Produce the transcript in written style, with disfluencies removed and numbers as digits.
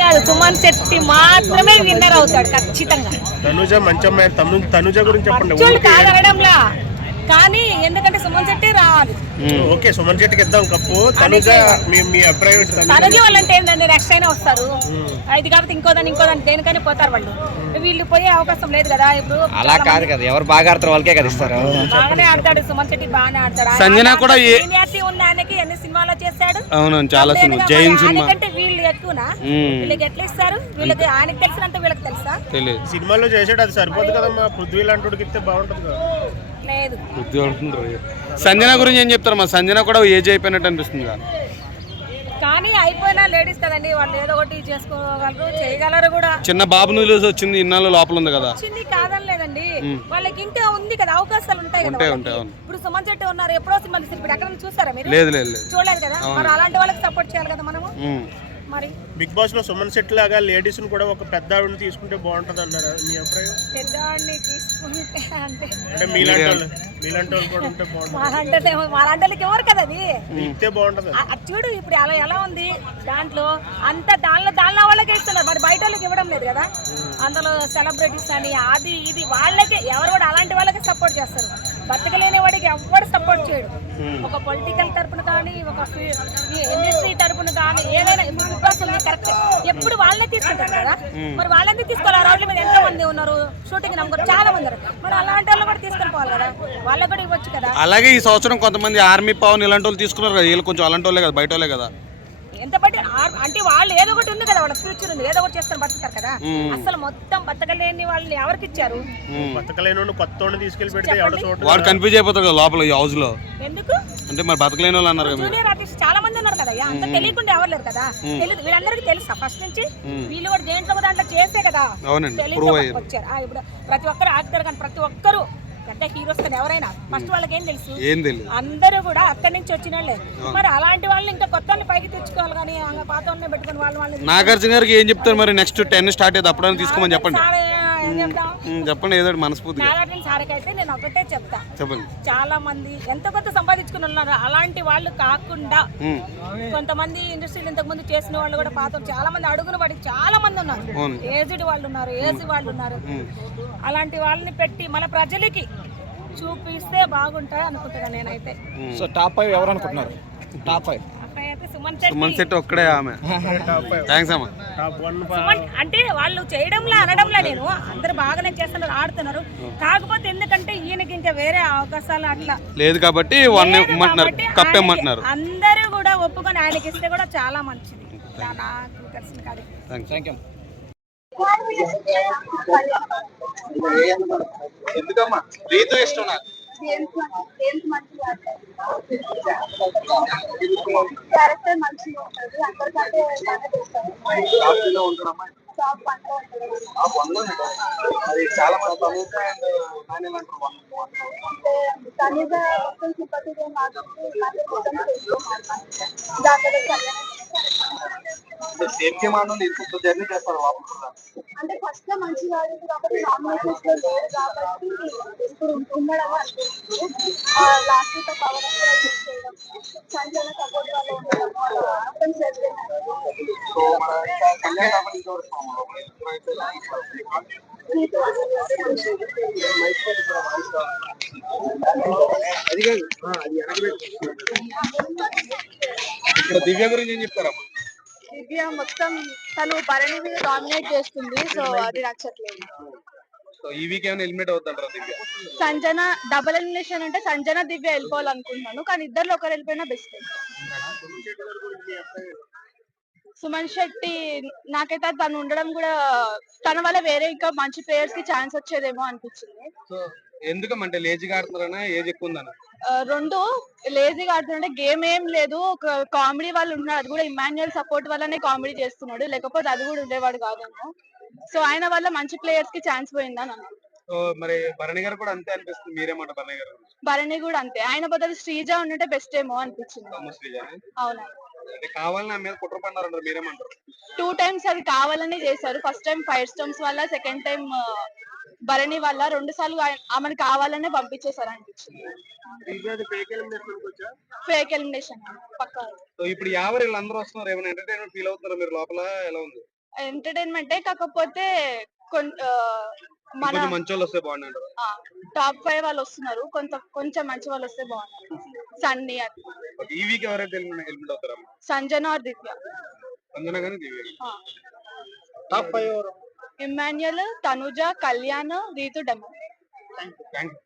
కాదు, సుమన్ శెట్టి మాత్రమే విన్నర్ అవుతాడు ఖచ్చితంగా. తనుజ మంచి అమ్మాయి. తనుజ గురించి చెప్పండి. మంచోళ్ళు కాదనడంలా, కానీ ఎందుకంటే సుమన్ శెట్టి రావాలి. ఓకే, సుమన్ శెట్టికి ఇద్దాం కప్పు. తనుజ మీ అభిప్రాయం ఏంటి? తనుజ వాళ్ళంటే ఏంటంటే నెక్స్ట్ అయినా వస్తారు, ఇది కాబట్టి ఇంకోదాన్ని దేనికైనా పోతారు వాళ్ళు. వీళ్ళు పోయే అవకాశం లేదు కదా ఇప్పుడు. అలా కాదు కదా, ఎవరు బాగా ఆడతారు వాళ్ళకే కదా ఇస్తారు. బాగానే ఆడతాడు సుమన్ శెట్టి, బాగానే ఆడతాడు. సంజన కూడా సీనియారిటీ ఉంది ఆయనకి, ఎన్ని సినిమాలో చేశాడు. అవును, చాలా సినిమా, జైన్ సినిమా. అంటే వీళ్ళు ఎక్కువనా, వీళ్ళకి ఎట్లా ఇస్తారు? వీళ్ళకి ఆయనకి తెలిసినంత వీళ్ళకి తెలుసా? సినిమాలో చేసాడు, అది సరిపోదు కదమ్మా. పృథ్వీ లాంటి ఇస్తే బాగుంటుంది కదా. లేదు. సంజన గురించి ఏం చెప్తారు? మా సంజన కూడా ఏజ్ అయిపోయినట్టు అనిపిస్తుంది కానీ అయిపోయినా లేడీస్ కదండి, వాళ్ళు ఏదో ఒకటి చేసుకోగలరు, చేయగలరు కూడా. చిన్న బాబు న్యూస్ వచ్చింది, ఇన్నాళ్ళు లోపల ఉంది కదా. వచ్చింది కాదని లేదండి, వాళ్ళకి ఇంకా ఉంది కదా, అవకాశాలు ఉంటాయి కదా. ఇప్పుడు సుమన్ శెట్టి ఉన్నారు, ఎప్పుడో సినిమా ఇప్పుడు ఎక్కడ చూసారా మీరు? లేదు, చూడలేదు కదా. మరి అలాంటి వాళ్ళకి సపోర్ట్ చేయాలి కదా మనము. మరి బిగ్ బాస్ లో సుమన్ శెట్టి లాగా లేడీస్ కూడా ఒక పెద్ద ఆవిడని తీసుకుంటే బాగుంటది అన్నారా? మీ అభిప్రాయం? పెద్దవాడిని తీసుకుంటే అంటే మీలాంటి వాళ్ళు కూడా ఉంటే బాగుంటుంది. మాలాంటి వాళ్ళకి ఎవరు కదా అది ఇస్తే బాగుంటది. చూడు ఇప్పుడు అలా ఎలా ఉంది, దాంట్లో అంత దానిలో వాళ్ళకే ఇస్తున్నారు, మరి బయట వాళ్ళకి ఇవ్వడం లేదు కదా. అందులో సెలబ్రిటీస్ అని అది ఇది వాళ్ళకే, ఎవరు కూడా అలాంటి వాళ్ళకే సపోర్ట్ చేస్తారు. బతకలేని వాడికి ఎవరు సపోర్ట్ చేయడు. ఒక పొలిటికల్ తరపున కానీ, ఒక ఇండస్ట్రీ తరపున కానీ, ఏదైనా ఇప్పుడు బిగ్ బాస్ ఉంది కరెక్ట్, ఎప్పుడు వాళ్ళనే తీసుకుంటారు కదా. మరి వాళ్ళని తీసుకోవాలి. ఆ రోడ్ల మీద ఎంతో మంది ఉన్నారు, షూటింగ్ నమ్ముతారు చాలా మంది ఉన్నారు, మరి అలాంటి వాళ్ళు కూడా తీసుకొని పోవాలి కదా, వాళ్ళకి కూడా ఇవ్వచ్చు కదా. అలాగే ఈ సంవత్సరం కొంతమంది ఆర్మీ పవన్ ఇలాంటి వాళ్ళు తీసుకున్నారు కదా, వీళ్ళు కొంచెం అలాంటి వాళ్ళే కదా, బయట వాళ్ళే కదా. ఎంత బట్టి అంటే వాళ్ళు ఏదో ఒకటి ఉంది కదా, వాళ్ళ ఫ్యూచర్ ఉంది, ఏదో ఒకటి చేస్తారు, బతుకుతారు కదా. అసలు మొత్తం బతకలేని వాళ్ళని ఎవరికి ఇచ్చారు? బతకలేని కొత్త తీసుకెళ్లి పెడితే వాడు కన్ఫ్యూజ్ అయిపోతారు కదా లోపల ఈ హౌస్ లో. ఎందుకు అంటే మరి బతకలేని వాళ్ళు అన్నారు కదా. జూనియర్ ఆర్టిస్ట్ చాలా మంది ఉన్నారు కదా, అంత తెలియకుండా ఎవరు లేరు కదా. తెలియదు, వీళ్ళందరికీ తెలుసా ఫస్ట్ నుంచి? వీళ్ళు కూడా దేంట్లో దాంట్లో చేసే కదా వచ్చారు. ఇప్పుడు ప్రతి ఒక్కరు యాక్టర్ కానీ ప్రతి ఒక్కరు పెద్ద హీరోస్ కదా, ఎవరైనా ఫస్ట్ వాళ్ళకి ఏం తెలుసు? అందరూ కూడా అక్కడి నుంచి వచ్చిన వాళ్ళే. మరి అలాంటి వాళ్ళని ఇంకా కొత్త పైకి తెచ్చుకోవాలి, కానీ పాత వాళ్ళని పెట్టుకుని వాళ్ళు నాగార్జున గారికి ఏం చెప్తారు మరి? నెక్స్ట్ 10 స్టార్ట్ అయితే అప్పుడు తీసుకోమని చెప్పండి. చెప్పండి ఏదో మనస్ఫూర్తి. నాగార్జున సార్కి అయితే నేను ఒకటే చెప్తా, చెప్పండి. చాలా మంది ఎంత కొంత సంపాదించుకుని ఉన్నారు, అలాంటి వాళ్ళు కాకుండా కొంతమంది ఇండస్ట్రీలు ఇంతకు ముందు చేసిన వాళ్ళు కూడా పాత చాలా మంది అడుగున పడి చాలా మంది ఉన్నారు, ఏజ్డ్ వాళ్ళు ఉన్నారు, ఏజీ వాళ్ళు ఉన్నారు. అలాంటి వాళ్ళని పెట్టి మన ప్రజలకి చూపిస్తే బాగుంటాయి అనుకుంటున్నా నేనైతే. సో టాప్ 5 ఎవరు అనుకుంటున్నారు? టాప్ 5 సుమన్ శెట్టి ఒక్కడే ఆమె. థాంక్స్ అమ్మా. అంటే వాళ్ళు చేయడంలా అనడంలా, నేను అందరు బాగానే చేస్తున్నారు, ఆడుతున్నారు. కాకపోతే ఎందుకంటే ఈయనకి ఇంకా వేరే అవకాశాలు అట్లా లేదు కాబట్టి కప్పేమంటున్నారు. అందరూ కూడా ఒప్పుకొని ఆయనకి ఇస్తే కూడా చాలా మంచిది. నాకు తెలిసిన కాదు. ఎందుకమ్మా రీతు ఇష్టం నాకు. క్యారెక్టర్ మంచిగా ఉంటుంది, అందరికంటే అంటే ఫస్ట్ లో మంచిగా కాబట్టి నామినేషన్స్ లో లేరు కాబట్టి ఇప్పుడు ఉండడం అనిపిస్తుంది. లాస్ట్ తో పవర్ చేయడం, సంజన సపోర్ట్ వల్ల ఉండడం మొత్తం దివ్య గురించి ఏం చెప్తారా? దివ్య మొత్తం తను భరణి మీద డామినేట్ చేస్తుంది, సో అది నచ్చట్లేదు. ఈ వీక్ ఏమైనా ఎలిమినేట్ అవుతుంటారా దివ్య? సంజన డబుల్ ఎలిమినేషన్ అంటే సంజన దివ్య వెళ్ళిపోవాలనుకుంటున్నాను, కానీ ఇద్దరు ఒకరు వెళ్ళిపోయినా బెస్ట్. సుమన్ శెట్టి నాకైతే తను ఉండడం కూడా, తన వల్ల వేరే ఇంకా మంచి ప్లేయర్స్ కి ఛాన్స్ వచ్చేదేమో అనిపించింది. ఎందుకంటే లేజీగా ఆడుతున్నారనా, ఏజ్ ఎక్కువ ఉందన్న? రెండు, లేజీగా ఆడుతుంటే గేమ్ ఏం లేదు, ఒక కామెడీ వాళ్ళు ఉన్నారు, అది కూడా ఇమాన్యుయల్ సపోర్ట్ వల్లనే కామెడీ చేస్తున్నాడు, లేకపోతే అది కూడా ఉండేవాడు కాదేమో. సో ఆయన వల్ల మంచి ప్లేయర్స్ కి ఛాన్స్ పోయిందని అనుకుంటున్నాను. మరి భరణి గారు కూడా అంతే అనిపిస్తుంది, మీరేమంట? భరణి కూడా అంతే, ఆయన బదులు శ్రీజ ఉంటే బెస్ట్ ఏమో అనిపించింది. అవునా, కావాలని ఆమె మీద కుట్ర పన్నారంటారు, మీరేమంటారు? 2 times అది కావాలని చేశారు. ఫస్ట్ టైం ఫైర్ స్టోమ్స్ వల్ల, సెకండ్ టైం భరణి వల్ల, 2 సార్లు ఆమెను కావాలనే పంపించేశారు అనిపించింది. ఫేక్ ఎలిమినేషన్ పక్కా. ఇప్పుడు ఎవరు వీళ్ళందరూ వస్తున్నారు, ఏమైనా ఎంటర్టైన్మెంట్ ఫీల్ అవుతున్నారు మీరు లోపల? ఎలా ఉంది? ఎంటర్టైన్మెంటే, కాకపోతే మన కొంచెం మంచి వాళ్ళు వస్తే బాగుండు. టాప్ 5 వాళ్ళు వస్తున్నారు, కొంచెం మంచి వాళ్ళు వస్తే బాగుంటుంది. సన్నీ అది, ఈ వీక్ ఎవరైతే ఎలిమినేట్ అవుతారమ్మా? సంజన ఆర్ దివ్య. సంజన గానీ దివ్య. ఆ, టాప్ 5 ఎవరు? ఇమ్మాన్యుయల్, తనుజ, కళ్యాణ్, రీతు, డెమో. Thank you.